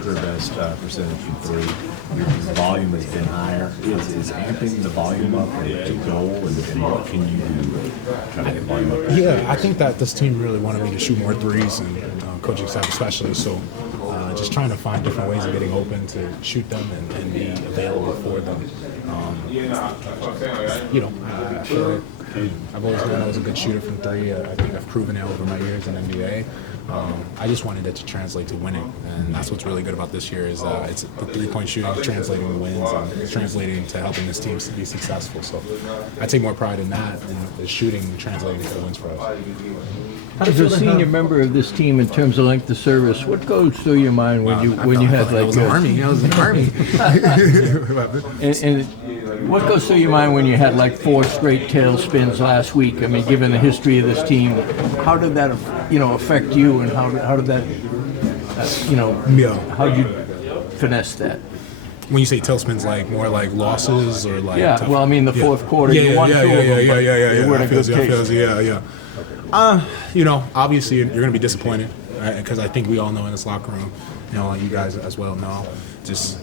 career best percentage from three. Your volume has been higher. Is amping the volume up a goal, and what can you do to try to get volume up? Yeah, I think that this team really wanted me to shoot more threes, and coaching staff especially. So just trying to find different ways of getting open to shoot them and be available for them. I feel like I've always known I was a good shooter from three. I think I've proven it over my years in NBA. I just wanted it to translate to winning, and that's what's really good about this year is it's the three-point shooting translating to wins and it's translating to helping this team be successful. So I take more pride in that and the shooting translating to wins for us. As a senior member of this team in terms of length of service, what goes through your mind when you had like I was in the army. and what goes through your mind when you had like 4 straight tailspins last week? I mean, given the history of this team, how did that affect you, and how did that how did you finesse that? When you say tailspins, like more like losses or like well, I mean the fourth quarter, you won 2 of them, but you were in a good case. Obviously you're going to be disappointed because I think we all know in this locker room, you guys as well know, just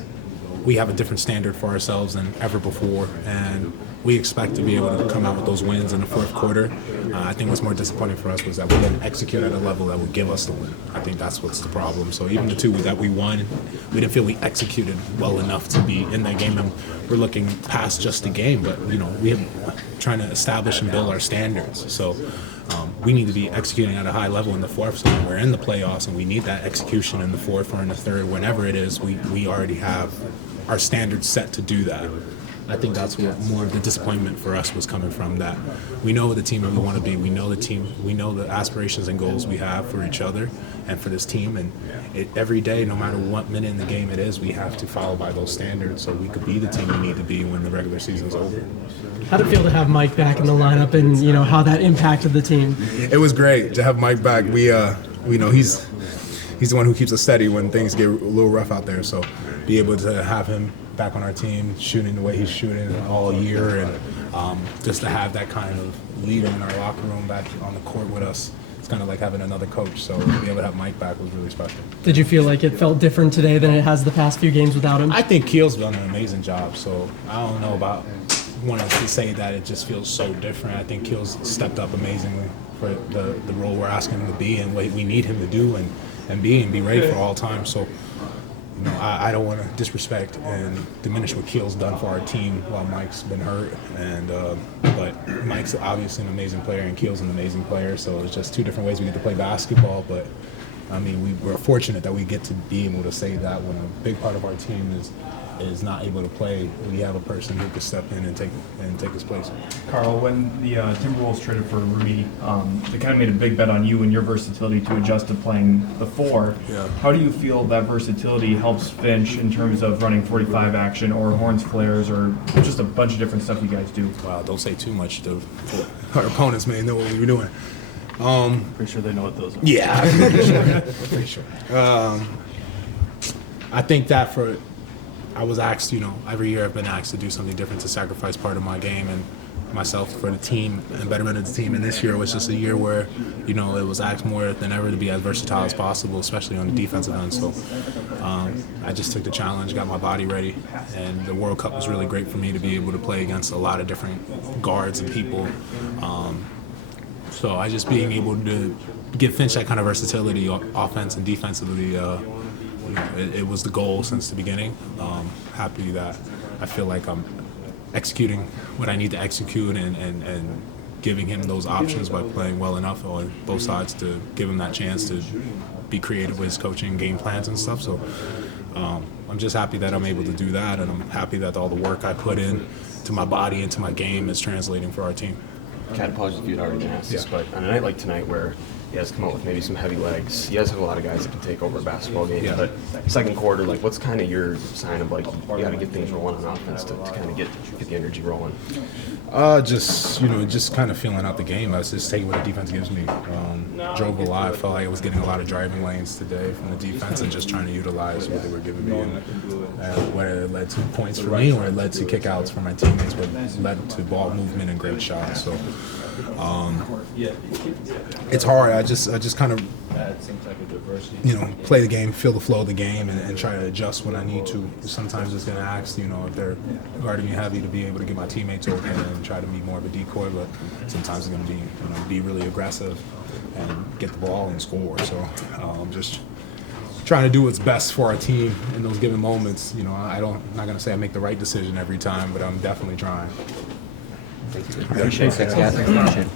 we have a different standard for ourselves than ever before, and we expect to be able to come out with those wins in the fourth quarter. I think what's more disappointing for us was that we didn't execute at a level that would give us the win. I think that's what's the problem. So even the 2 that we won, we didn't feel we executed well enough to be in that game, and we're looking past just the game, but we're trying to establish and build our standards. So we need to be executing at a high level in the fourth. So when we're in the playoffs and we need that execution in the fourth or in the third, whenever it is, we already have our standards set to do that. I think that's what more of the disappointment for us was coming from, that we know the team that we want to be, we know the team, we know the aspirations and goals we have for each other and for this team, and every day, no matter what minute in the game it is, we have to follow by those standards so we could be the team we need to be when the regular season's over. How did it feel to have Mike back in the lineup, and how that impacted the team? It was great to have Mike back. We know he's the one who keeps us steady when things get a little rough out there, so be able to have him back on our team, shooting the way he's shooting all year, and just to have that kind of leader in our locker room back on the court with us, it's kind of like having another coach. So to be able to have Mike back was really special. Did you feel like it felt different today than it has the past few games without him? I think Keel's done an amazing job, so I don't know about wanting to say that it just feels so different. I think Keel's stepped up amazingly for the role we're asking him to be and what we need him to do and be ready for all time. So I don't want to disrespect and diminish what Keel's done for our team while Mike's been hurt, but Mike's obviously an amazing player and Keel's an amazing player, so it's just 2 different ways we get to play basketball. But I mean, we're fortunate that we get to be able to say that when a big part of our team is not able to play, we have a person who could step in and take his place. Karl, when the Timberwolves traded for Rudy, they kind of made a big bet on you and your versatility to adjust to playing the 4. Yeah. How do you feel that versatility helps Finch in terms of running 45 action or horns flares or just a bunch of different stuff you guys do? Wow, don't say too much. Our opponents may know what we were doing. Pretty sure they know what those are. Yeah, pretty sure. I think that I was asked, every year I've been asked to do something different, to sacrifice part of my game and myself for the team and betterment of the team. And this year was just a year where, it was asked more than ever to be as versatile as possible, especially on the defensive end. So I just took the challenge, got my body ready, and the World Cup was really great for me to be able to play against a lot of different guards and people. So I just being able to give Finch that kind of versatility, offense and defensively, it was the goal since the beginning. Happy that I feel like I'm executing what I need to execute and giving him those options by playing well enough on both sides to give him that chance to be creative with his coaching game plans and stuff. So I'm just happy that I'm able to do that, and I'm happy that all the work I put in to my body and to my game is translating for our team. Kat, apologies if you'd already been asked this, but on a night like tonight where you guys come out with maybe some heavy legs, you guys have a lot of guys that can take over a basketball game, but second quarter, what's kind of your sign of you got to get things rolling on offense to kind of get the energy rolling? Just kind of feeling out the game. I was just taking what the defense gives me. Drove a lot. Felt like I was getting a lot of driving lanes today from the defense and just trying to utilize what they were giving me. And whether it led to points for me or it led to kickouts for my teammates, but it led to ball movement and great shots. So It's hard. I just kind of play the game, feel the flow of the game, and try to adjust when I need to. Sometimes it's going to ask, if they're guarding me heavy, to be able to get my teammates open and try to be more of a decoy. But sometimes it's going to be, be really aggressive and get the ball and score. So just trying to do what's best for our team in those given moments. I'm not going to say I make the right decision every time, but I'm definitely trying. Appreciate it.